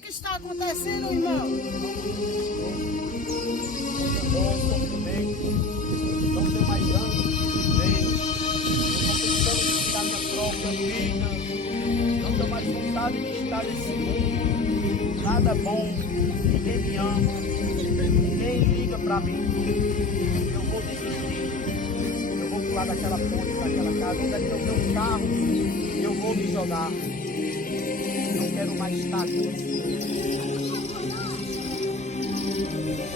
que está acontecendo, irmão? Dor, sofrimento, não tenho mais ânimo de viver, eu estou pensando em minha própria vida, não tenho mais vontade de estar nesse mundo, nada é bom, ninguém me ama, ninguém liga pra mim, eu vou desistir, eu vou pular daquela ponte, daquela casa, onde é que eu tenho um carro, eu vou me jogar, não quero mais estar aqui nesse mundo.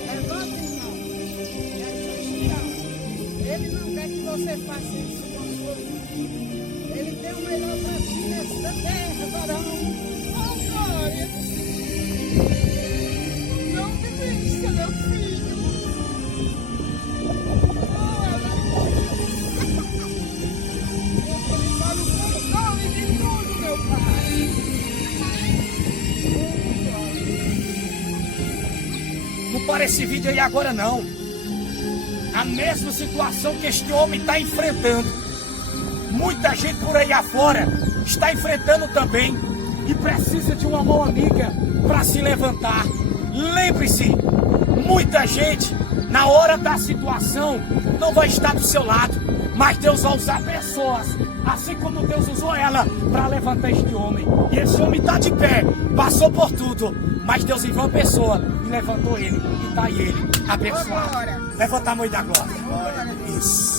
Levanta, irmão. Ele não quer que você faça isso com a sua vida. Ele tem o melhor para ti nessa terra, varão. Oh, glória. Não desista, meu filho. Oh, aleluia. Eu te falo com o nome de tudo, meu Pai. Oh, glória. Não para esse vídeo aí agora não. A mesma situação que este homem está enfrentando. Muita gente por aí afora está enfrentando também e precisa de uma mão amiga para se levantar. Lembre-se, muita gente na hora da situação não vai estar do seu lado, mas Deus vai usar pessoas, assim como Deus usou ela para levantar este homem. E esse homem está de pé, passou por tudo, mas Deus enviou uma pessoa e levantou ele, e está aí ele, abençoado. Levanta a mão e dá glória. Isso.